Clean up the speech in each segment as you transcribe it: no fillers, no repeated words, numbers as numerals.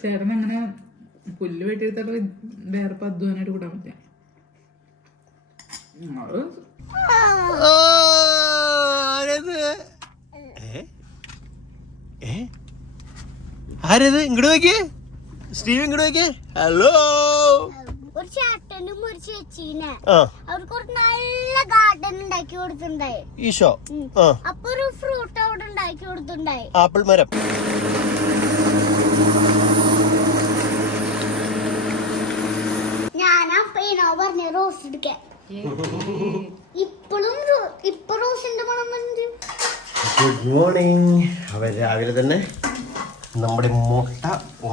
ചേട്ടൻ അങ്ങനെ പുല്ല് വെട്ടിയെടുത്താൽ വേറെ അധ്വാനായിട്ട് കൂട്ടാൻ പറ്റില്ല. ആരത്? ഇങ്ങോട്ട് നോക്കിയേ, സ്റ്റീവ് ഇങ്ങോട്ട് നോക്കിയേ. ഹലോ. ഒരു ചേട്ടനും ഒരു ചേച്ചീനെ അവർക്ക് ഒരു നല്ല ഗാർഡൻ ഉണ്ടാക്കി കൊടുത്തിട്ടുണ്ടായി. ഈശോ. അപ്പൊ ഒരു ഫ്രൂട്ട് അവിടെ ഉണ്ടാക്കി കൊടുത്തിട്ടുണ്ടായി, ആപ്പിൾ മരം. ഞാനാ പയ്യനോ പറഞ്ഞ റോസ് എടുക്കാൻ. ഇപ്പൊ റോസിന്റെ മണം വന്നു. Good morning. അവർ രാവിലെ തന്നെ നമ്മുടെ മുട്ട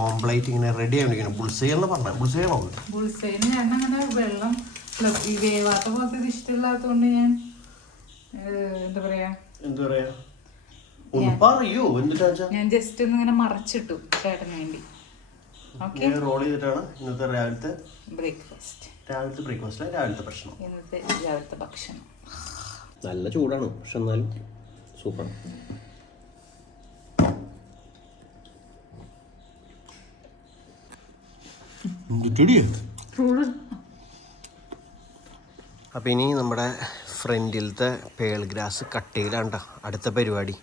ഓംപ്ലേറ്റ് ഇങ്ങനെ റെഡി ആയിരിക്കണം. ബുൾസൈന്ന് പറഞ്ഞ ബുൾസൈനോ? ബുൾസൈന് ഞാൻ അങ്ങനെ വെള്ളം വേവാത്ത പോലത്തെ ഇഷ്ടമില്ലാത്തതുകൊണ്ട് ഞാൻ എന്താ പറയാ ഞാൻ ജസ്റ്റ് ഒന്ന് ഇങ്ങനെ മറച്ചിട്ടു ചേട്ടന് വേണ്ടി. റോൾ ചെയ്തിട്ടാണ് ഇന്നത്തെ രാവിലത്തെ ബ്രേക്ക്ഫാസ്റ്റ്. രാവിലത്തെ ഭക്ഷണം. ഇന്നത്തെ രാവിലത്തെ ഭക്ഷണം നല്ല ചൂടാണ്, പക്ഷെ എന്നാലും സൂപ്പർ. അപ്പം ഇനി നമ്മുടെ ഫ്രണ്ടിലത്തെ പേൾ ഗ്രാസ് കട്ടയിലാണ്ട അടുത്ത പരിപാടി.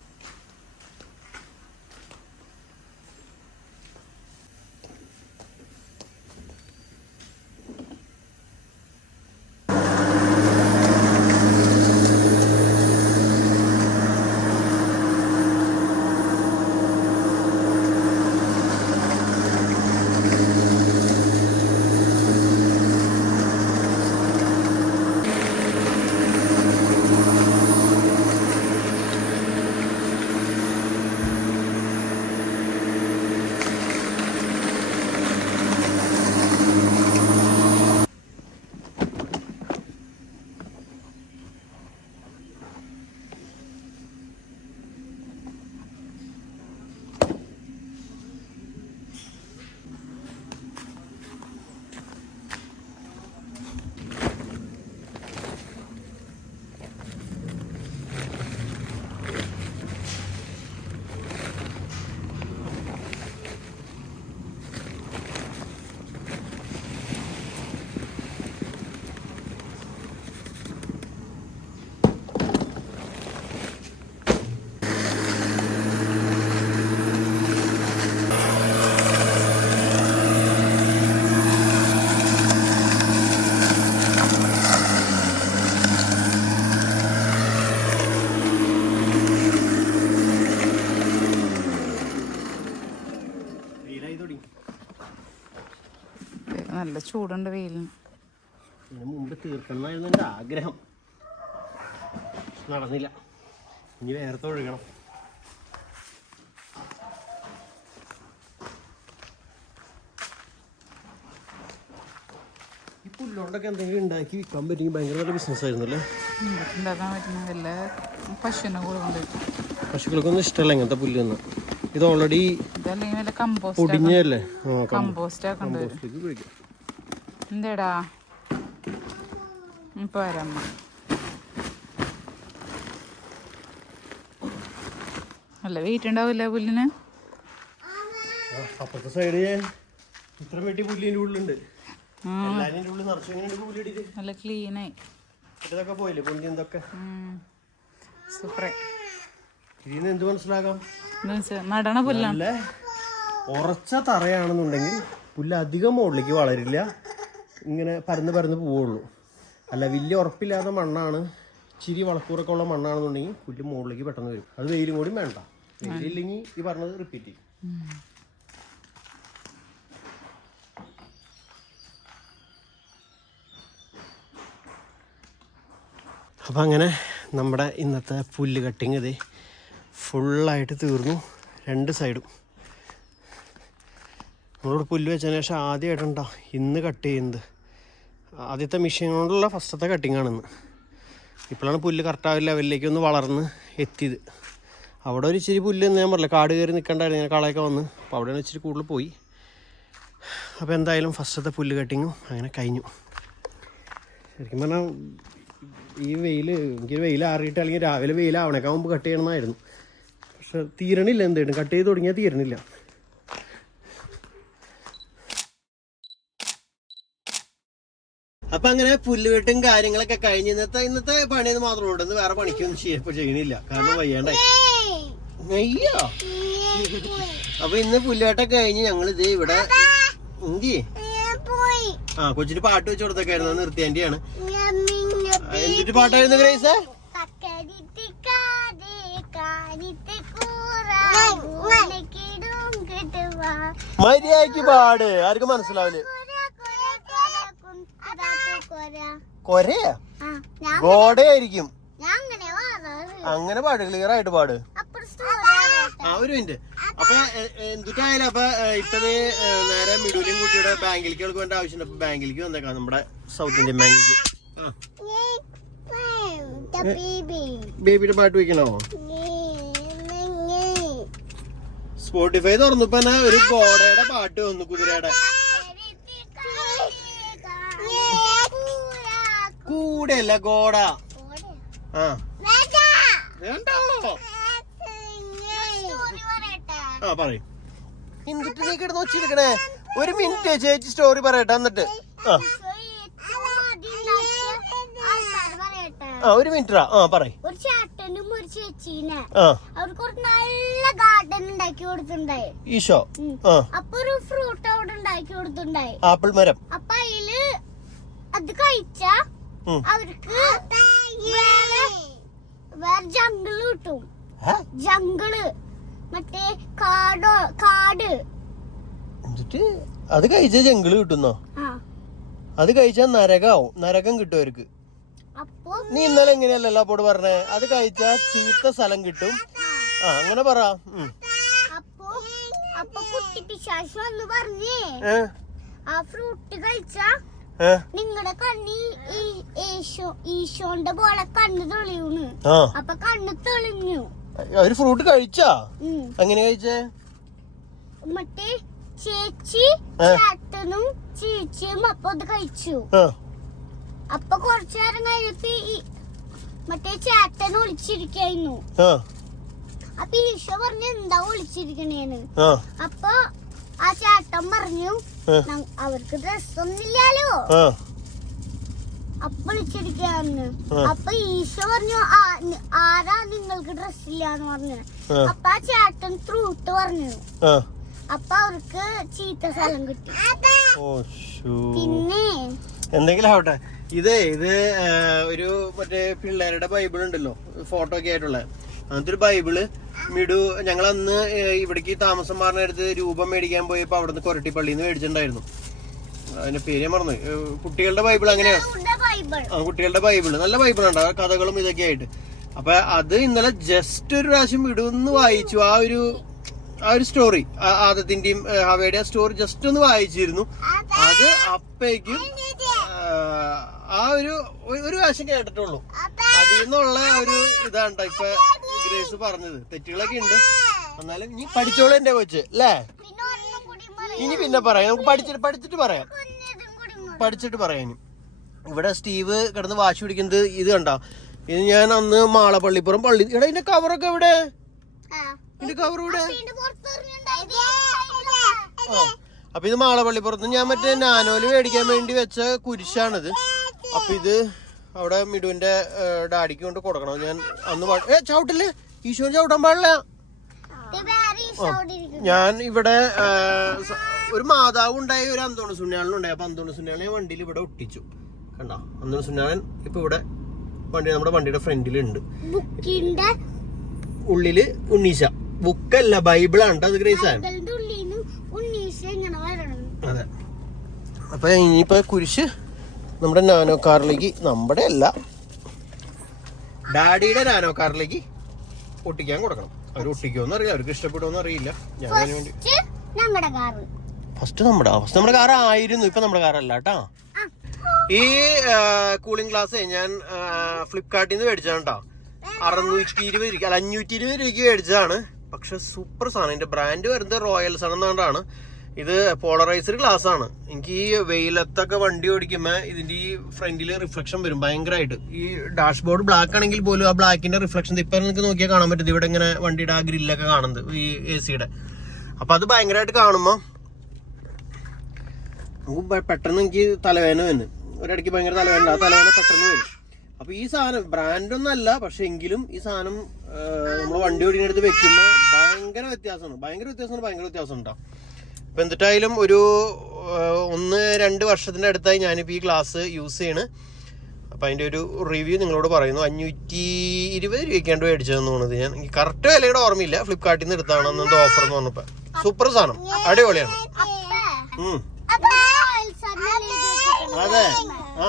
നല്ല ചൂടുണ്ട് വെയിലിന്. മുമ്പ് തീർക്കണമെന്നായിരുന്നു എൻ്റെ ആഗ്രഹം, നടന്നില്ല. ഇനി വേർത്ത് ഒഴുകണം. ഈ പുല്ലുകൊണ്ടൊക്കെ എന്തെങ്കിലും ഉണ്ടാക്കി വിൽക്കാൻ പറ്റുമെങ്കിൽ ഭയങ്കര നല്ല ബിസിനസ് ആയിരുന്നു അല്ലേ? ഉണ്ടാക്കാൻ പറ്റുന്ന വല്ല പശുവിനെ കൊടുക്കാൻ. പശുക്കൾക്കൊന്നും ഇഷ്ടമല്ല ഇങ്ങനത്തെ പുല്ലൊന്നും. ഇത് ഓൾറെഡി കമ്പോസ്റ്റ് പൊടിഞ്ഞല്ലേ? കമ്പോസ്റ്റ് ആക്കണ്ട വരും. എന്തേടാ ഇപ്പൊ വരമ്മ. അല്ല വെയിറ്റ് ഉണ്ടാവില്ല പുല്ലിന്. അപ്പുറത്തെ സൈഡ് ഞാൻ ഇത്ര വെട്ടി പുല്ലിൻ്റെ ഉള്ളിലുണ്ട്. നല്ല ക്ലീനായി. ഇതൊക്കെ പോയില്ലേ പുല്ല്? എന്തൊക്കെ സൂപ്പർ. ഇതിന്ന് എന്ത് മനസ്സിലാക്കാം? നടണ പുല്ലാണ്. ഉറച്ച തറയാണെന്നുണ്ടെങ്കിൽ പുല്ല് അധികം മുകളിലേക്ക് വളരില്ല, ഇങ്ങനെ പരന്ന് പരന്ന് പോവുള്ളൂ. അല്ല വലിയ ഉറപ്പില്ലാത്ത മണ്ണാണ്, ഇച്ചിരി വളക്കൂറൊക്കെ ഉള്ള മണ്ണാണെന്നുണ്ടെങ്കിൽ പുല്ല് മുകളിലേക്ക് പെട്ടെന്ന് വരും. അത് വെയിലും കൂടി വേണ്ട. വെയിലില്ലെങ്കിൽ ഈ പറഞ്ഞത് റിപ്പീറ്റ് ചെയ്യും. അപ്പം അങ്ങനെ നമ്മുടെ ഇന്നത്തെ പുല്ല് കട്ടിങ് ഇത് ഫുള്ളായിട്ട് തീർന്നു. രണ്ട് സൈഡും നമ്മളോട് പുല്ല് വെച്ചതിന് ശേഷം ആദ്യമായിട്ടുണ്ടോ ഇന്ന് കട്ട് ചെയ്യുന്നത്. ആദ്യത്തെ മെഷീൻ കൊണ്ടുള്ള ഫസ്റ്റത്തെ കട്ടിങ്ങാണിന്ന്. ഇപ്പോഴാണ് പുല്ല് കറക്റ്റ് ലെവലിലേക്ക് ഒന്ന് വളർന്ന് എത്തിയത്. അവിടെ ഒരു ഇച്ചിരി പുല്ല് എന്ന് ഞാൻ പറഞ്ഞില്ല, കാട് കയറി നിൽക്കണ്ടായിരുന്നു, ഞാൻ കളയൊക്കെ വന്ന്. അപ്പോൾ അവിടെയാണ് ഇച്ചിരി കൂടുതൽ പോയി. അപ്പോൾ എന്തായാലും ഫസ്റ്റത്തെ പുല്ല് കട്ടിങ്ങും അങ്ങനെ കഴിഞ്ഞു. ശരിക്കും പറഞ്ഞാൽ ഈ എനിക്കൊരു വെയിൽ ആറിയിട്ട് അല്ലെങ്കിൽ രാവിലെ വെയിലാവണേക്കാൾ മുമ്പ് കട്ട് ചെയ്യണമെന്നായിരുന്നു. പക്ഷെ തീരണില്ല, എന്തായിട്ടും കട്ട് ചെയ്ത് തുടങ്ങിയാൽ തീരണില്ല. അപ്പൊ അങ്ങനെ പുല്ലുവെട്ടും കാര്യങ്ങളൊക്കെ കഴിഞ്ഞ് ഇന്നത്തെ പണിയത് മാത്രമേ ഉള്ളൂ. ഇന്ന് വേറെ പണിക്കൊന്നും ചെയ്യണില്ല, കാരണം വയ്യാണ്ടായി. അയ്യോ. അപ്പൊ ഇന്ന് പുല്ലുവെട്ടൊക്കെ കഴിഞ്ഞ് ഞങ്ങൾ ഇത് ഇവിടെ എന്തി കൊച്ചിന് പാട്ട് വെച്ച് കൊടുത്തൊക്കെ ആയിരുന്നു, നിർത്തിയാൻ്റെയാണ്. എന്തിട്ട് പാട്ടായിരുന്നു ഗ്രേസ്? മര്യാദക്ക് പാട്, ആർക്കും മനസ്സിലാവില്ല. കൊരയാ ഗോഡയായിരിക്കും. അങ്ങനെ പാട്, ക്ലിയർ ആയിട്ട് പാട്. ഒരു മിനിറ്റ്. അപ്പൊ എന്തിട്ടായാലും അപ്പൊ ഇപ്പൊ നേരെ മിഡുലിയും കുട്ടിയുടെ ബാങ്കിലേക്ക് വേണ്ട ആവശ്യമുണ്ട്. അപ്പൊ ബാങ്കിലേക്ക് വന്നേക്കാം, നമ്മുടെ സൗത്ത് ഇന്ത്യൻ ബാങ്കിലേക്ക്. ബേബിയുടെ പാട്ട് വെക്കണോ? സ്പോട്ടിഫൈ തുറന്നപ്പോ ഒരു ഗോഡയുടെ പാട്ട് വന്നു, കുതിരയുടെ. കൂടെയല്ല ഗോഡ. പറയും. എന്നിട്ട് നീ കിടന്ന് വെച്ചിരിക്കണേ. ഒരു മിനിറ്റ് ചേച്ചി സ്റ്റോറി പറയട്ടെ. എന്നിട്ട് ഒരു മിനിറ്റ് പറയും. ഒരു ചേട്ടനും ഒരു ചേച്ചീനെ അവർക്ക് നല്ല ഗാർഡൻ ഉണ്ടാക്കി കൊടുത്തിട്ടുണ്ടായി ഈശോ. അപ്പൊ ഒരു ഫ്രൂട്ട് അവിടെ ഉണ്ടാക്കി കൊടുത്തിട്ടുണ്ടായി, ആപ്പിൾ മരം. അപ്പൊ അതില് അത് കഴിച്ച അവർക്ക് വേറെ ജംഗിള് കിട്ടും. ജംഗിള് മറ്റേ കാട്. എന്നിട്ട് അത് കഴിച്ച ജംഗിള് കിട്ടുന്നോ? അത് കഴിച്ചാൽ നരകാവും, നരകം കിട്ടും അവർക്ക്. നീ ഇന്നലെ എങ്ങനെയല്ലല്ലോ അപ്പോട് പറഞ്ഞേ, അത് കഴിച്ചാ ചീത്ത സ്ഥലം കിട്ടും. അങ്ങനെ പറ. അപ്പൊ കുട്ടി പിശാച് വന്ന് പറഞ്ഞേ ആ ഫ്രൂട്ട് കഴിച്ചാ നിങ്ങളുടെ കണ്ണി ഈശോന്റെ പോലെ കണ്ണ് തെളിയൂന്ന്. അപ്പൊ കണ്ണ് തെളിഞ്ഞു. ഒരു ഫ്രൂട്ട് കഴിച്ചാ? എങ്ങനെ കഴിച്ചേ? മറ്റേ ചേച്ചി ചേട്ടനും ചേച്ചിയും അപ്പൊ അത് കഴിച്ചു. അപ്പൊ കൊറച്ചു നേരം കഴിഞ്ഞപ്പോ മറ്റേ ചേട്ടൻ ഒളിച്ചിരിക്കായിരുന്നു. അപ്പൊ ഈശോ പറഞ്ഞു എന്താ ഒളിച്ചിരിക്കണേന്ന്. അപ്പൊ ആ ചേട്ടൻ പറഞ്ഞു അവർക്ക് ഡ്രസ്സൊന്നുമില്ലല്ലോ, അപ്പൊ ഒളിച്ചിരിക്കാന്ന്. അപ്പൊ ഈശോ പറഞ്ഞു ആരാ നിങ്ങൾക്ക് ഡ്രസ് ഇല്ലാന്ന് പറഞ്ഞു. അപ്പൊ ആ ചേട്ടൻ ഫ്രൂട്ട് പറഞ്ഞു. അപ്പൊ അവർക്ക് ചീത്ത സ്ഥലം കിട്ടി. പിന്നെ എന്തെങ്കിലും ആവട്ടെ. ഇത് ഒരു മറ്റേ പിള്ളേരുടെ ബൈബിൾ ഉണ്ടല്ലോ, ഫോട്ടോ ഒക്കെ ആയിട്ടുള്ള അങ്ങനത്തെ ഒരു ബൈബിള് മിഡു ഞങ്ങൾ അന്ന് ഇവിടേക്ക് താമസം മാറുന്നിടത്ത് രൂപം മേടിക്കാൻ പോയപ്പോ അവിടെ നിന്ന് കൊരട്ടിപ്പള്ളിന്ന് മേടിച്ചിട്ടുണ്ടായിരുന്നു. അതിന്റെ പേര് മറന്നു. കുട്ടികളുടെ ബൈബിൾ അങ്ങനെയാണ്. കുട്ടികളുടെ ബൈബിള് നല്ല ബൈബിളുണ്ട്, കഥകളും ഇതൊക്കെ ആയിട്ട്. അപ്പൊ അത് ഇന്നലെ ജസ്റ്റ് ഒരു പ്രാവശ്യം മിടുന്ന് വായിച്ചു. ആ ഒരു സ്റ്റോറി, ആദത്തിന്റെയും ഹവയുടെ സ്റ്റോറി ജസ്റ്റ് ഒന്ന് വായിച്ചിരുന്നു. അത് അപ്പേക്കും ആ ഒരു പ്രാവശ്യം കേട്ടിട്ടുള്ളൂ. അതിൽ നിന്നുള്ള ഒരു ഇതാണ് ഇപ്പൊ ഗ്രേസ് പറഞ്ഞത്. തെറ്റുകളൊക്കെ ഉണ്ട്, എന്നാലും ഇനി പഠിച്ചോളൂ എന്റെ കൊച്ച് അല്ലേ. ഇനി പിന്നെ പറയാം, നമുക്ക് പഠിച്ചിട്ട് പറയാം. ഇവിടെ സ്റ്റീവ് കിടന്ന് വാശി പിടിക്കുന്നത് ഇത് കണ്ടോ. ഇത് ഞാൻ അന്ന് മാളപ്പള്ളിപ്പുറം പള്ളി. എടാ ഇതിന്റെ കവറൊക്കെ എവിടെ? ഇതിന്റെ കവർ ഇവിടെ. അപ്പൊ ഇത് മാളപ്പള്ളിപ്പുറത്ത് ഞാൻ മറ്റേ നാനോല് മേടിക്കാൻ വേണ്ടി വെച്ച കുരിശാണിത്. അപ്പൊ ഇത് അവിടെ മിഡുവിന്റെ ഡാഡിക്ക് കൊണ്ട് കൊടുക്കണം. ഞാൻ അന്ന് ചവിട്ടില്ലേ, ഈശോന് ചവിട്ടാൻ പാടില്ല. ഞാൻ ഇവിടെ ഒരു മാതാവ് ഉണ്ടായി, ഒരു അന്തോണി സുന്യാളനുണ്ടായി. അപ്പൊ അന്തോണി സുന്യാളനെ വണ്ടിയിൽ ഇവിടെ ഒട്ടിച്ചു. കണ്ടോ, അന്തോണി സുന്യാളൻ ഇപ്പൊ ഇവിടെ നമ്മുടെ വണ്ടിയുടെ ഫ്രണ്ടിലുണ്ട്. ഉള്ളില് ഉണ്ണീശ. ബുക്കല്ല, ബൈബിളാണ് അത് ഗ്രേസ്. അതെ. അപ്പൊ ഇനിയിപ്പോ കുരിശ് നമ്മുടെ നാനോ കാറിലേക്ക്, നമ്മുടെ അല്ല ഡാഡിയുടെ നാനോ കാറിലേക്ക് ഒട്ടിക്കാൻ കൊടുക്കണം. അവർ ഒട്ടിക്കുമെന്ന് അറിയില്ല, അവർക്ക് ഇഷ്ടപ്പെടുമെന്ന് അറിയില്ല. ഞാൻ അതിന് വേണ്ടി ഫസ്റ്റ് നമ്മുടെ കാർ ആയിരുന്നു, ഇപ്പൊ നമ്മുടെ കാറല്ല കേട്ടാ. ഈ കൂളിംഗ് ഗ്ലാസ് ഞാൻ ഫ്ലിപ്കാർട്ടിൽ നിന്ന് മേടിച്ചതാണ് കേട്ടോ. 520 രൂപയ്ക്ക് മേടിച്ചതാണ്. പക്ഷെ സൂപ്പർ സാധനം. ഇതിന്റെ ബ്രാൻഡ് വരുന്നത് റോയൽ സൺ എന്നാണ്. ഇത് പോളറൈസ്ഡ് ഗ്ലാസ് ആണ്. എനിക്ക് ഈ വെയിലത്തൊക്കെ വണ്ടി ഓടിക്കുമ്പോ ഇതിന്റെ ഈ ഫ്രണ്ടില് റിഫ്ലക്ഷൻ വരും ഭയങ്കരമായിട്ട്. ഈ ഡാഷ്ബോർഡ് ബ്ലാക്ക് ആണെങ്കിൽ പോലും ആ ബ്ലാക്കിന്റെ റിഫ്ലക്ഷൻ ഇപ്പൊ നിങ്ങൾക്ക് നോക്കിയാൽ കാണാൻ പറ്റും. ഇവിടെ ഇങ്ങനെ വണ്ടിയുടെ ആ ഗ്രില്ലൊക്കെ കാണുന്നത് ഈ AC-യുടെ. അപ്പൊ അത് ഭയങ്കരമായിട്ട് കാണുമ്പോ പെട്ടെന്ന് എനിക്ക് തലവേദന വന്നു. ഒരിടയ്ക്ക് ഭയങ്കര തലവേദന, ആ തലവേദന പെട്ടെന്ന് വരും. അപ്പൊ ഈ സാധനം ബ്രാൻഡൊന്നും അല്ല, പക്ഷെ എങ്കിലും ഈ സാധനം നമ്മൾ വണ്ടി ഓടിനടുത്ത് വെക്കുമ്പോൾ ഭയങ്കര വ്യത്യാസം ഉണ്ടാവും. അപ്പൊ എന്നിട്ടായാലും ഒരു 1-2 വർഷത്തിന്റെ അടുത്തായി ഞാനിപ്പോൾ ഈ ഗ്ലാസ് യൂസ് ചെയ്യണ്. അപ്പൊ അതിന്റെ ഒരു റിവ്യൂ നിങ്ങളോട് പറയുന്നു. 520 രൂപയ്ക്കാണ്ട് മേടിച്ചതെന്ന് തോന്നുന്നത്. ഞാൻ കറക്റ്റ് വിലയുടെ ഓർമ്മയില്ല, ഫ്ലിപ്കാർട്ടിൽ നിന്ന് എടുത്താണ് അന്നെന്തോ ഓഫർ എന്ന് പറഞ്ഞപ്പോ. സൂപ്പർ സാധനം, അടിപൊളിയാണ്. അതെ. ആ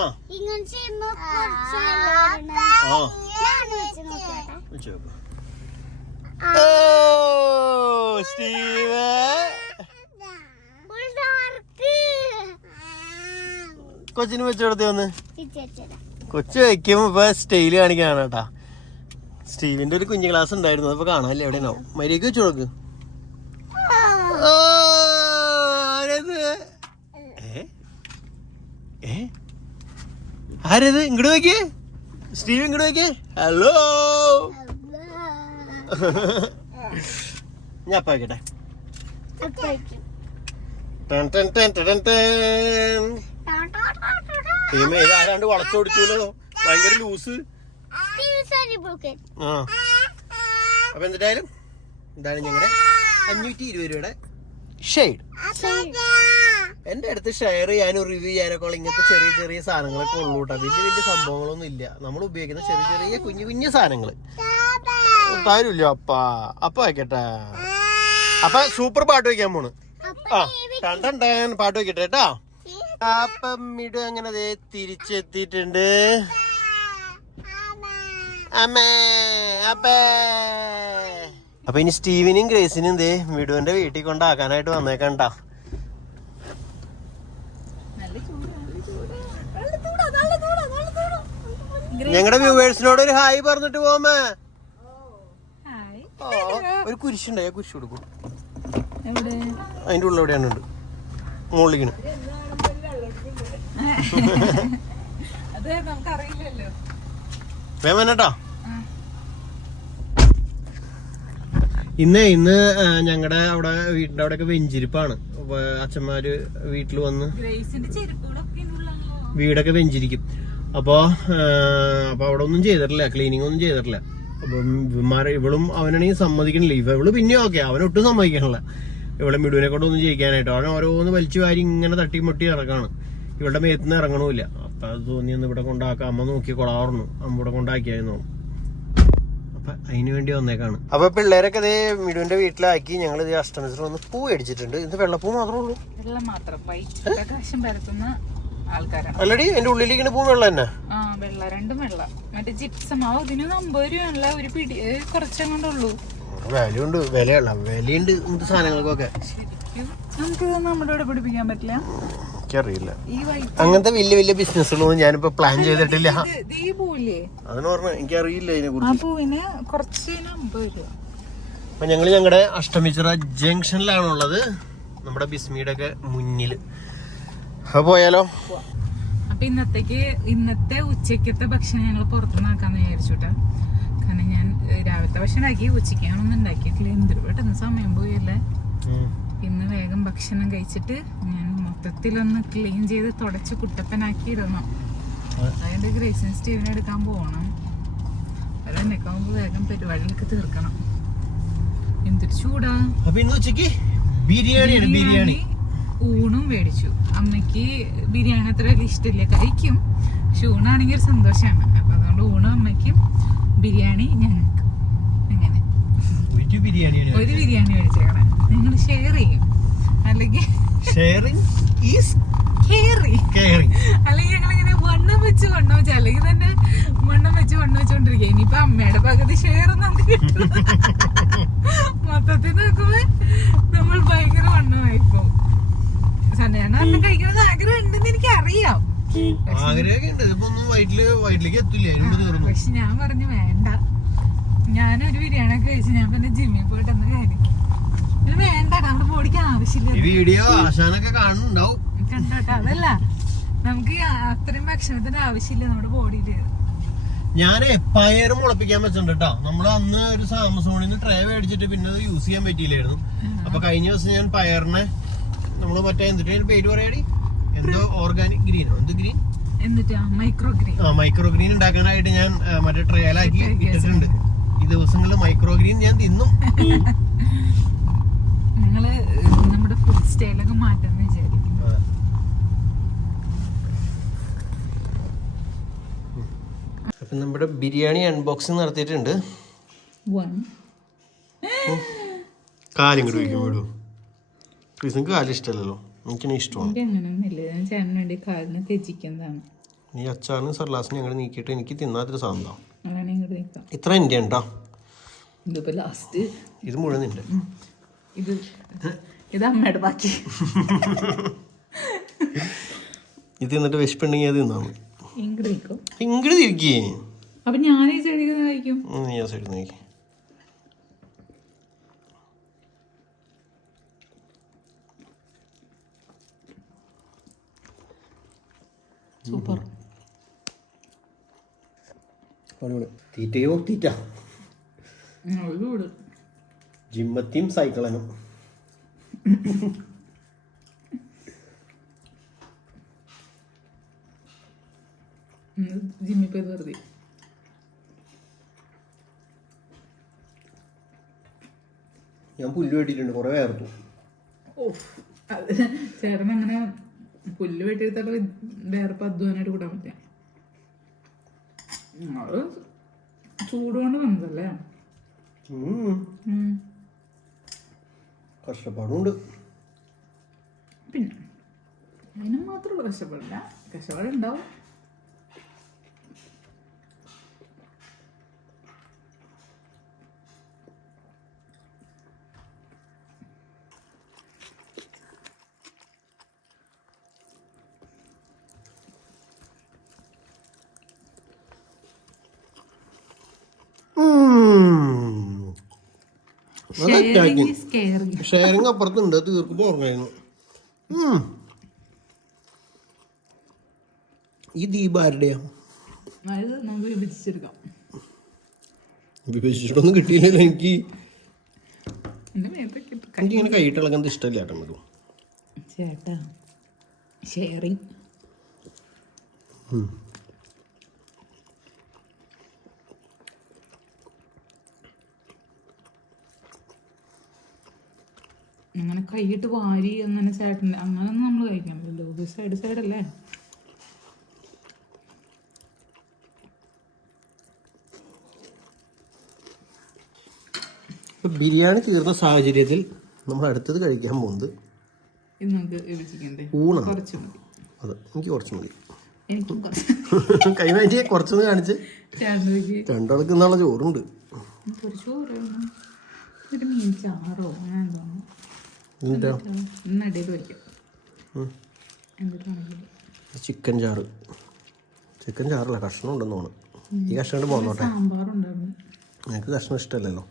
സ്റ്റീവ് കൊച്ചിന് വെച്ചു കൊടുത്തേ ഒന്ന്. കൊച്ചു വയ്ക്കുമ്പോ ഇപ്പൊ സ്റ്റൈല് കാണിക്കാണ് കേട്ടാ. സ്റ്റീവിന്റെ ഒരു കുഞ്ഞു ക്ലാസ് ഉണ്ടായിരുന്നു, അപ്പൊ കാണാല്ലേ എവിടെയാണോ. മര്യാദക്ക് വെച്ചു കൊടുക്ക്. ആരത്? ഇങ്ങോട്ട് നോക്കിയേ സ്റ്റീവ്, ഇങ്ങോട്ട് നോക്കിയേ. ഹലോ, ഞാൻ അപ്പ വെക്കട്ടെ. ആരാണ്ട് വളച്ചോടിച്ചല്ലോ, ഭയങ്കര ലൂസ്. ആ അപ്പൊ എന്തായാലും ഇതാണ് ഞങ്ങളുടെ 520 രൂപയുടെ ഷെയ്ഡ്. എന്റെ അടുത്ത് ഷെയർ ചെയ്യാനും റിവ്യൂ ചെയ്യാനൊക്കെ ഉള്ള ഇങ്ങനത്തെ ചെറിയ ചെറിയ സാധനങ്ങളൊക്കെ ഉള്ളൂ കേട്ടോ. വലിയ സംഭവങ്ങളൊന്നും ഇല്ല. നമ്മൾ ഉപയോഗിക്കുന്ന ചെറിയ കുഞ്ഞു സാധനങ്ങള്. താരില്ല അപ്പ വെക്കട്ടെ. അപ്പൊ സൂപ്പർ പാട്ട് വെക്കാൻ പോണ്. ആ ടൺ പാട്ട് വെക്കട്ടെ കേട്ടാ. അപ്പം മിടു അങ്ങനെ തിരിച്ചെത്തിയിട്ടുണ്ട്. അപ്പൊ ഇനി സ്റ്റീവിനും ഗ്രേസിനും മിടുവിന്റെ വീട്ടിൽ കൊണ്ടാക്കാനായിട്ട് വന്നേക്കണ്ട. ഞങ്ങളുടെ വ്യൂവേഴ്സിനോട് ഒരു ഹായ് പറഞ്ഞിട്ട് പോമേ. ഒരു കുരിശുണ്ട്, കുരിശ് കൊടുക്കും. അതിന്റെ ഉള്ളിൽ എവിടെയാണ് ഉണ്ട് മുകളിലേക്കാണ്. വേമനട്ടാ ഇന്ന് ഞങ്ങളുടെ അവിടെ വീടിന്റെ അവിടെയൊക്കെ വെഞ്ചിരിപ്പാണ്. അച്ഛന്മാര് വീട്ടിൽ വന്ന് വീടൊക്കെ വെഞ്ചിരിക്കും. അപ്പൊ അവിടെ ഒന്നും ചെയ്തിട്ടില്ല, ക്ലീനിങ് ഒന്നും ചെയ്തിട്ടില്ല. അപ്പൊ ഇവളും അവനാണെങ്കിൽ സമ്മതിക്കണില്ല. ഇവള് പിന്നെ ഓക്കെ, അവനൊട്ടും സമ്മതിക്കണില്ല. ഇവളെ മിടുവിനെ കൊണ്ടൊന്നും ചെയ്യിക്കാനായിട്ട്. അവൻ ഓരോന്ന് വലിച്ചു വാരി ഇങ്ങനെ തട്ടിമുട്ടി ഇറക്കാണ്. ഇവളുടെ മേത്തുനിന്ന് ഇറങ്ങണമില്ല. അപ്പൊ അത് തോന്നിയൊന്ന് ഇവിടെ കൊണ്ടാക്കാം. അമ്മ നോക്കി കൊളാറുന്നു, അമ്മ ഇവിടെ കൊണ്ടാക്കിയായിരുന്നു. അപ്പൊ അതിനു വേണ്ടി വന്നേക്കാണ്. അപ്പൊ പിള്ളേരൊക്കെ ഇതേ മിടുവിന്റെ വീട്ടിലാക്കി. ഞങ്ങൾ ഇത് അഷ്ടമിശ്രം ഒന്ന് പൂ അടിച്ചിട്ടുണ്ട്. ഇത് വെള്ളപ്പൂ മാത്രമേ ഉള്ളൂ. അല്ലടി എന്റെ ഉള്ളിലേക്ക് പൂ വെള്ളം തന്നെ. വിലയുണ്ട്, വിലയുണ്ട് ഇങ്ങനത്തെ സാധനങ്ങൾക്കൊക്കെ. എനിക്കറിയില്ല, അങ്ങനത്തെ വലിയ ബിസിനസ്സുകളൊന്നും ഞാനിപ്പോ പ്ലാൻ ചെയ്തിട്ടില്ല. അതിന് പറഞ്ഞ എനിക്കറിയില്ല അതിനെ കുറിച്ച്. അപ്പൊ ഞങ്ങള് ഞങ്ങളുടെ അഷ്ടമിച്ചിറ ജംഗ്ഷനിലാണുള്ളത്, നമ്മുടെ ബിസ്മിയുടെ ഒക്കെ മുന്നില്. അപ്പൊ പോയാലോ? അപ്പൊ ഇന്നത്തെ ഉച്ചക്കത്തെ ഭക്ഷണം ഞങ്ങൾ പുറത്തുനിന്ന് ആക്കാന്ന് വിചാരിച്ചുട്ടാ. കാരണം ഞാൻ രാവിലത്തെ ഭക്ഷണം ആക്കി, ഉച്ചയ്ക്കാണൊന്നും ഉണ്ടാക്കിയിട്ടില്ല. എന്തൊരു പെട്ടെന്ന് സമയം പോയല്ലേ. ഇന്ന് വേഗം ഭക്ഷണം കഴിച്ചിട്ട് ഞാൻ മൊത്തത്തിലൊന്ന് ക്ലീൻ ചെയ്ത് തുടച്ച് കുട്ടപ്പനാക്കി ഇടണം. അതിന്റെ ഗ്രേസിന് സ്റ്റീവിനെ എടുക്കാൻ പോകണം. അതെന്നൊക്കെ ആകുമ്പോ വേഗം പരിപാടികളൊക്കെ തീർക്കണം. എന്തൊരു ചൂടാ. ബിരിയാണി ഊണും മേടിച്ചു. അമ്മയ്ക്ക് ബിരിയാണി അത്ര വലിയ ഇഷ്ടമില്ല, കഴിക്കും. പക്ഷെ ഊണാണെങ്കിൽ ഒരു സന്തോഷമാണ്. അപ്പൊ അതുകൊണ്ട് ഊണും അമ്മയ്ക്കും, ബിരിയാണി ഞങ്ങൾക്കും. അങ്ങനെ ഒരു ബിരിയാണി മേടിച്ചേക്കണം. നിങ്ങൾ ഷെയർ ചെയ്യും, അല്ലെങ്കിൽ അല്ലെങ്കിൽ ഞങ്ങളിങ്ങനെ വണ്ണം വെച്ച് അല്ലെങ്കിൽ തന്നെ വണ്ണം വെച്ചോണ്ടിരിക്കുക. ഇനിയിപ്പൊ അമ്മയുടെ പകുതി ഷെയർ നമുക്ക് കിട്ടും. മൊത്തത്തിൽ നോക്കുമ്പോ നമ്മൾ ഭയങ്കര വണ്ണമായിപ്പോ. സന്ധ്യാണ വണ്ണം കഴിക്കണമെന്ന് ആഗ്രഹം ഉണ്ടെന്ന് എനിക്ക് അറിയാം. പക്ഷെ ഞാൻ പറഞ്ഞു വേണ്ട, ഞാനൊരു ബിരിയാണി ഒക്കെ കഴിച്ചു. ഞാൻ പിന്നെ ജിമ്മിൽ പോയിട്ട് ഒന്ന് കാര്യം വേണ്ട, നമ്മുടെ ബോഡിക്ക് ആവശ്യമില്ല. കണ്ടോട്ടെ, അതല്ല നമുക്ക് അത്രയും ഭക്ഷണത്തിന്റെ ആവശ്യമില്ല നമ്മുടെ ബോഡിയില്. ഞാന് പയറ് മുളപ്പിക്കാൻ വെച്ചിട്ടുണ്ട് കേട്ടോ. നമ്മള് അന്ന് ഒരു ആമസോണിൽ നിന്ന് ട്രേ മേടിച്ചിട്ട് പിന്നെ അത് യൂസ് ചെയ്യാൻ പറ്റിയില്ലായിരുന്നു. അപ്പൊ കഴിഞ്ഞ ദിവസം ഞാൻ പയറിനെ നമ്മള് മറ്റേ എന്തിട്ട് പേര് പറയാടി, എന്തോ ഓർഗാനിക് ഗ്രീനോ, എന്ത് ഗ്രീൻ എന്നിട്ടാ മൈക്രോഗ്രീൻ മൈക്രോഗ്രീൻ ഉണ്ടാക്കാനായിട്ട് ഞാൻ മറ്റേ ട്രയലാക്കി ഇട്ടിട്ടുണ്ട്. ഈ ദിവസങ്ങളിൽ മൈക്രോഗ്രീൻ ഞാൻ തിന്നും. ഞങ്ങള് നമ്മുടെ ഫുഡ് സ്റ്റൈലൊക്കെ മാറ്റാന്ന് വിചാരിക്കും. അപ്പം നമ്മുടെ ബിരിയാണി അൺബോക്സിങ് നടത്തിയിട്ടുണ്ട്. കാലും കൂടി വയ്ക്കും വിടും. നിങ്ങൾക്ക് കാലം ഇഷ്ടമല്ലല്ലോ, എനിക്കിനെ ഇഷ്ടമാണ്. അങ്ങനെയൊന്നുമില്ല, ഞാൻ ചേട്ടന് വേണ്ടി കാലിന് ത്യജിക്കുന്നതാണ്. നീ അച്ചാനും സർലാസിനും ഞങ്ങൾ നീക്കിയിട്ട് എനിക്ക് തിന്നാത്തൊരു സാധനം. അങ്ങനെ ഇങ്ങോട്ട് നീക്കാം. ഇത്ര എൻ്റെ ഉണ്ടോ? ഇതിപ്പോ ലാസ്റ്റ് ഇത് മുഴുവൻ നിന്റെ. ഇത് അമ്മയുടെ ബാക്കി. ഇത് തിന്നിട്ട് വിശപ്പുണ്ടെങ്കിൽ അത് തിന്നാണ്. ഇങ്ങോട്ട് തിരിക്കേ. അപ്പൊ ഞാൻ ഈ സൈഡിൽ കഴിക്കും. നീ ആ സൈഡിൽ നോക്കി. സൂപ്പർ. തീറ്റയോ തീറ്റ. ജിമ്മത്തിയും സൈക്കിളനും. ജിമ്മിൽ പോയത് വെറുതെ. ഞാൻ പുല്ല് വെട്ടിയിട്ടുണ്ട്, കുറെ വേർത്തു. ചേട്ടൻ അങ്ങനെ പുല്ല് വെട്ടിയെടുത്താൽ വേറെ അധ്വാനായിട്ട് കൂടാൻ പറ്റില്ല. അത് ചൂടുകൊണ്ട് വന്നതല്ലേ. കഷ്ടപ്പാടുണ്ട്. പിന്നെ അതിന് മാത്രമുള്ള കഷ്ടപ്പാടില്ല, കഷ്ടപ്പാടുണ്ടാവും. ഷെയറിങ് അപ്പുറത്തുണ്ട്, തീർക്കുമ്പോ ഓർമ്മയായിരുന്നു. ഈ ദീപ ആരുടെയാ? വിഭജിച്ചിട്ടൊന്നും കിട്ടിയില്ലല്ലോ. എനിക്കിങ്ങനെ കൈയിട്ട് ഇളകുന്നത് ഇഷ്ടമല്ല ഏട്ടൻ. ചേട്ടാ ഷെയറിങ്. അങ്ങനെ കൈയിട്ട് വാരി അങ്ങനെ ചേട്ടൻ്റെ അങ്ങനൊന്നും നമ്മൾ കഴിക്കാൻ പറ്റില്ല. സൈഡ് സൈഡല്ലേ. ബിരിയാണി തീർന്ന സാഹചര്യത്തിൽ നമ്മൾ അടുത്തത് കഴിക്കാൻ പോകുന്നത് ഇത് നമുക്ക് വിഭജിക്കണ്ടേ? ഊണാണ്. കുറച്ച് മതി. അതെ, എനിക്ക് കുറച്ച് മതി. എനിക്കും കുറച്ച് കൈമാറ്റി കുറച്ചൊന്ന് കാണിച്ച്. ചേട്ടനിലേക്ക് രണ്ടാൾക്ക് ഇന്നുള്ള ചോറുണ്ട്. ഒരു ചോറ്, ഒരു മീൻ ചാറോ അങ്ങനെ എന്തോ ഇന്നടിയിൽ വയ്ക്കും. ചിക്കൻ ചാറ്. ചിക്കൻ ചാറല്ല, കഷ്ണം ഉണ്ടെന്ന് തോന്നുന്നു. ഈ കഷ്ണം കൊണ്ട് പോന്നോട്ടെ. സാമ്പാറുണ്ടായിരുന്നു. എനിക്ക് കഷ്ണം ഇഷ്ടമല്ലല്ലോ.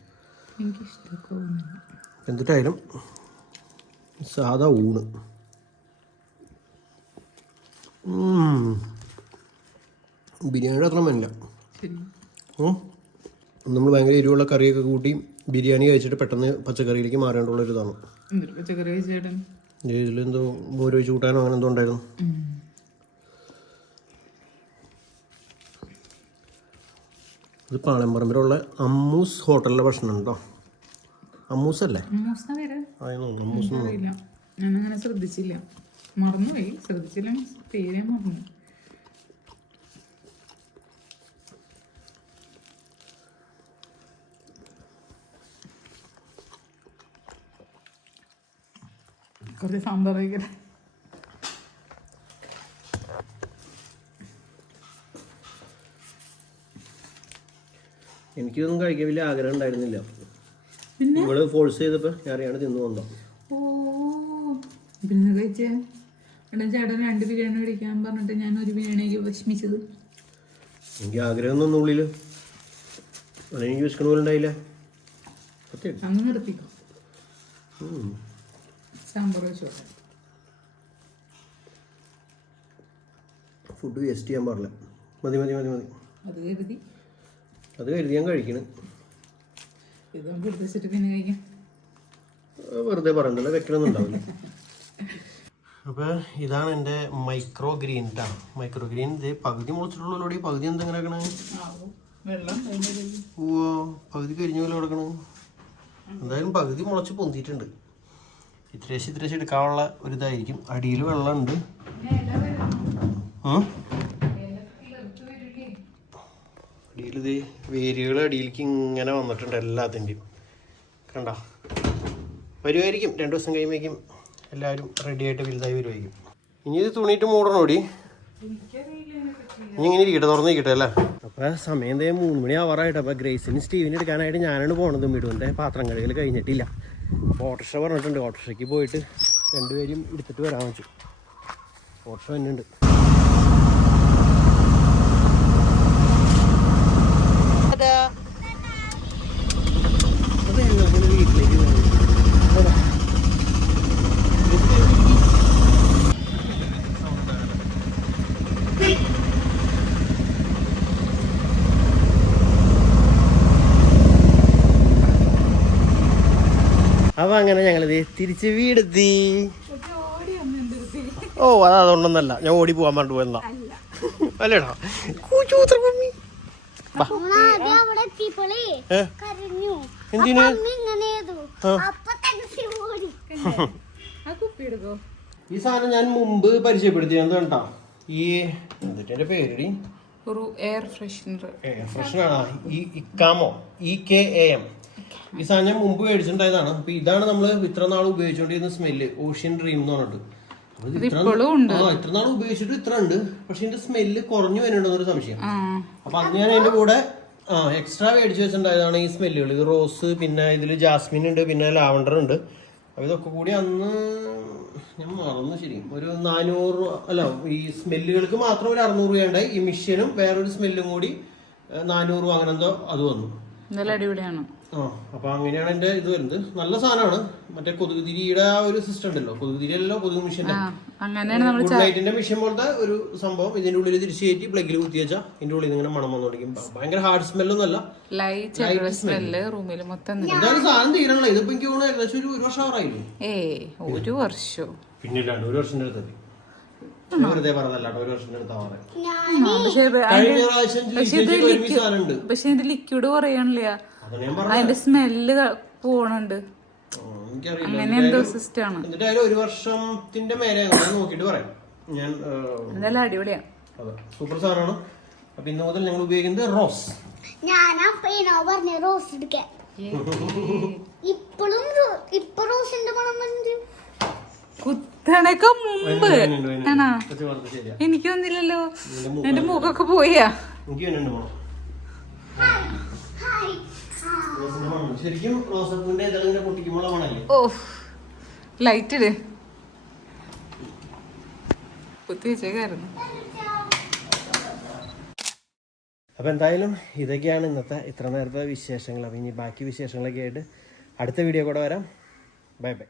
എനിക്കിഷ്ടമൊക്കെ. എന്നിട്ടായാലും സാധാ ഊണ്. ബിരിയാണിയുടെ അത്ര മനില്ല. നമ്മൾ ഭയങ്കര എരിവുള്ള കറിയൊക്കെ കൂട്ടി ബിരിയാണി കഴിച്ചിട്ട് പെട്ടെന്ന് പച്ചക്കറിയിലേക്ക് മാറേണ്ടുള്ളൊരിതാണ്. പച്ചക്കറി കഴിച്ചേട്ടൻ ഇതിലെന്തോ ഓരോ ചൂട്ടാനോ അങ്ങനെ എന്തോ ഉണ്ടായിരുന്നു. ഇത് പാളയംപറമ്പിലുള്ള അമ്മൂസ് ഹോട്ടലിലെ ഭക്ഷണം ഉണ്ടോ? അമ്മൂസ് അല്ലേ? ഞാനങ്ങനെ ശ്രദ്ധിച്ചില്ല, മറന്നുപോയി. ശ്രദ്ധിച്ചില്ല, പേരെ മറന്നു. കുറച്ച് സാമ്പാർ കഴിക്കട്ടെ. എനിക്കൊന്നും കഴിക്കാൻ വലിയ ആഗ്രഹം ഉണ്ടായിരുന്നില്ല. ഇവള് ഫോഴ്സ് ചെയ്തപ്പോ ഞാൻ അറിയാണ്ട് തിന്നു വന്നോ. ഓ പിന്നെ കഴിച്ചേ ചേട്ടൻ 2 ബിരിയാണി കഴിക്കാൻ പറഞ്ഞിട്ട് ഞാൻ ഒരു ബിരിയാണിക്ക് വിഷമിച്ചത്. എനിക്ക് ആഗ്രഹം ഒന്നും ഉള്ളില് അതെനിക്ക് വിശക്കണ പോലെ ഉണ്ടായില്ല. അങ്ങ് നിർത്തിക്കോ. സാമ്പാർ വെച്ചോട്ടെ. ഫുഡ് വേസ്റ്റ് ചെയ്യാൻ പാടില്ല. മതി മതി മതി മതി. അത് കരുതി ഞാൻ കഴിക്കണം. ഇത് നമുക്ക് എടുത്ത് വെച്ചിട്ട് പിന്നെ കഴിക്കാം. വെറുതെ പറഞ്ഞല്ലോ, വെക്കണമെന്നുണ്ടാവില്ല. അപ്പോൾ ഇതാണ് എൻ്റെ മൈക്രോ ഗ്രീൻ ട്ടാ. മൈക്രോ ഗ്രീൻ ഇത് പകുതി മുളച്ചിട്ടുള്ളൂടെ, പകുതി എന്തെങ്ങനെ കിടക്കണേ? ഓ പകുതി കരിഞ്ഞ പോലെ കിടക്കണേ. എന്തായാലും പകുതി മുളച്ച് പൊന്തിയിട്ടുണ്ട്. ഇത്രേശം എടുക്കാനുള്ള ഒരു ഇതായിരിക്കും. അടിയിൽ വെള്ളമുണ്ട്. അടിയിലിത് വേരുകൾ അടിയിലേക്ക് ഇങ്ങനെ വന്നിട്ടുണ്ട് എല്ലാത്തിൻ്റെയും. കണ്ട വരുമായിരിക്കും. 2 ദിവസം കഴിയുമ്പോഴേക്കും എല്ലാവരും റെഡിയായിട്ട് വലുതായി വരുമായിരിക്കും. ഇനി ഇത് തുണിയിട്ട് മൂടണോടി. ഇനി ഇങ്ങനെ ഇരിക്കട്ടെ, തുറന്നിരിക്കട്ടെ അല്ലേ. അപ്പോൾ സമയം 3 മണി ആവാറായിട്ട്. അപ്പോൾ ഗ്രേസിന് സ്റ്റീവിന് എടുക്കാനായിട്ട് ഞാനാണ് പോണത്. മിടുവിൻ്റെ പാത്രം കഴുകൽ കഴിഞ്ഞിട്ടില്ല. അപ്പോൾ ഓട്ടോറിക്ഷ പറഞ്ഞിട്ടുണ്ട്. ഓട്ടോറിക്ഷയ്ക്ക് പോയിട്ട് 2 പേരും എടുത്തിട്ട് വരാൻ വെച്ചു. ഓട്ടോറിക്ഷ തന്നെയുണ്ട്. അത് ഞങ്ങൾ വീട്ടിലേക്ക് അപ്പൊ അങ്ങനെ ഞങ്ങളിത് തിരിച്ച് വീടെത്തി. ഓ അതുകൊണ്ടൊന്നല്ല, ഞാൻ ഓടി പോകാൻ പറഞ്ഞു പോയെന്നാ അല്ലേടാ. എന്തിന് ഈ സാധനം ഞാൻ മുമ്പ് പരിചയപ്പെടുത്തിയത് കണ്ടാ. ഈ എന്നിട്ട് പേരടി എയർ ഫ്രഷ്നർ. ഇക്കാമോ EKAM. ഈ സാധനം ഞാൻ മുമ്പ് മേടിച്ചിട്ടുണ്ടായതാണ്. അപ്പൊ ഇതാണ് നമ്മൾ ഇത്ര നാൾ ഉപയോഗിച്ചുകൊണ്ടിരുന്ന സ്മെല്ല്, ഓഷ്യൻ ഡ്രീം എന്ന് പറഞ്ഞിട്ട്. ഇത്ര നാൾ ഉപയോഗിച്ചിട്ട് ഇത്ര ഉണ്ട്. പക്ഷെ ഇതിന്റെ സ്മെല്ല് കുറഞ്ഞു വരുന്നുണ്ടെന്നൊരു സംശയം. അപ്പൊ അന്ന് ഞാൻ അതിന്റെ കൂടെ എക്സ്ട്രാ മേടിച്ച് വെച്ചിട്ടുണ്ടായതാണ് ഈ സ്മെല്ലുകൾ. ഇത് റോസ്, പിന്നെ ഇതിൽ ജാസ്മിൻ ഉണ്ട്, പിന്നെ ലാവണ്ടർ ഉണ്ട്. അപ്പൊ ഇതൊക്കെ കൂടി അന്ന് ഞാൻ മറന്നു ശരിക്കും ഒരു 400 അല്ല, ഈ സ്മെല്ലുകൾക്ക് മാത്രം ഒരു 600 രൂപയുണ്ടായി. ഈ മിഷ്യനും വേറൊരു സ്മെല്ലും കൂടി 400 അങ്ങനെ എന്തോ അത് വന്നു. അടിപൊളിയാണ്. അപ്പൊ അങ്ങനെയാണ് എന്റെ ഇത് വരുന്നത്. നല്ല സാധനമാണ്. മറ്റേ കൊതുകുതിരിയുടെ ആ ഒരു സിസ്റ്റം ഉണ്ടല്ലോ, കൊതുകുതിരിയല്ലോ കൊതുക് മിഷ്യന്റെ ഗുഡ് നൈറ്റിന്റെ മിഷ്യൻ പോലത്തെ ഒരു സംഭവം. ഇതിന്റെ ഉള്ളിൽ തിരിച്ചു കയറ്റി പ്ലഗിൽ കുത്തി വെച്ചാൽ ഇതിന്റെ ഉള്ളിൽ ഇങ്ങനെ മണം വന്നോടിക്കും. ഭയങ്കര ഹാർഡ് സ്മെല്ലൊന്നും അല്ല, എന്തായാലും സാധനം തീരണല്ലോ. ഇതിപ്പോ എനിക്ക് തോന്നുന്നു ഏകദേശം ഒരു വർഷം ആറായില്ലേ? ഒരു വർഷം പിന്നെ 1 വർഷത്തിന്റെ അടുത്ത് വെറുതെ പറഞ്ഞല്ല, 1 വർഷത്തിന്റെ അടുത്ത് ആവാറേ. പക്ഷെ ഇത് ലിക്വിഡ് പറയാനില്ല, അതിന്റെ സ്മെല്ല് പോണുണ്ട്. അങ്ങനെ എന്തോ സിസ്റ്റം ആണ്. എന്നിട്ട് 1 വർഷത്തിന്റെ മേലെ നോക്കിട്ട് പറയാം ഞാൻ. എന്തായാലും അടിപൊളിയാ, സൂപ്പർ സാധനമാണ്. അപ്പൊ ഇന്ന് മുതൽ ഞങ്ങൾ ഉപയോഗിക്കുന്നത് റോസ്. റോസ് എടുക്കാൻ ഇപ്പോഴും റോസിന്റെ മണം കുത്തണൊക്കെ മുമ്പ് ആണോ? എനിക്ക് വന്നില്ലല്ലോ, എന്റെ മൂക്കൊക്കെ പോയാ. ശരിക്കും റോസപ്പൂവിന്റെ ഇതളിങ്ങനെ പൊട്ടിക്കുമ്പോൾ മണല്ലേ? ഓ ലൈറ്റ് ഇട്, കുത്തി വെച്ചേക്കായിരുന്നു. അപ്പൊ എന്തായാലും ഇതൊക്കെയാണ് ഇന്നത്തെ ഇത്ര നേരത്തെ വിശേഷങ്ങൾ. അപ്പൊ ഇനി ബാക്കി വിശേഷങ്ങളൊക്കെ ആയിട്ട് അടുത്ത വീഡിയോ കൂടെ വരാം. Bye bye.